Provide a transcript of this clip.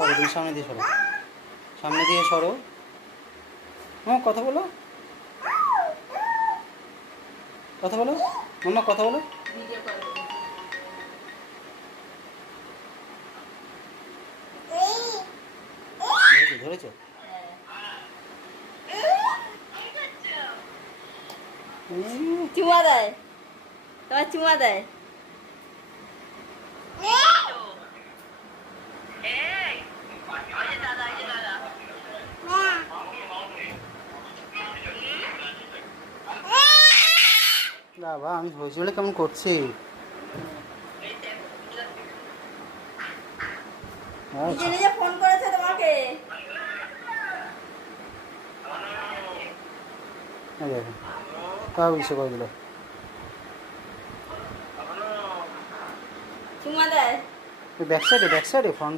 সরো, তুমি সামনে দিয়ে সরো, সামনে দিয়ে সরো। হ্যাঁ, কথা বলো, কথা বলো মাম্মা, কথা বলো। ভিডিও কল করবি। ধরেছো, ধরেছো? চুমা দেয়, তোমার চুমা দেয়। বাবা, আমি হয়েছি বলে কেমন করছি। নিজে নিজে ফোন করেছে তোমাকে। দেখো, তাও ইসে করে দিল। চুমা দেয়। ব্যাক সাইডে, ব্যাক সাইডে ফ্রন্ট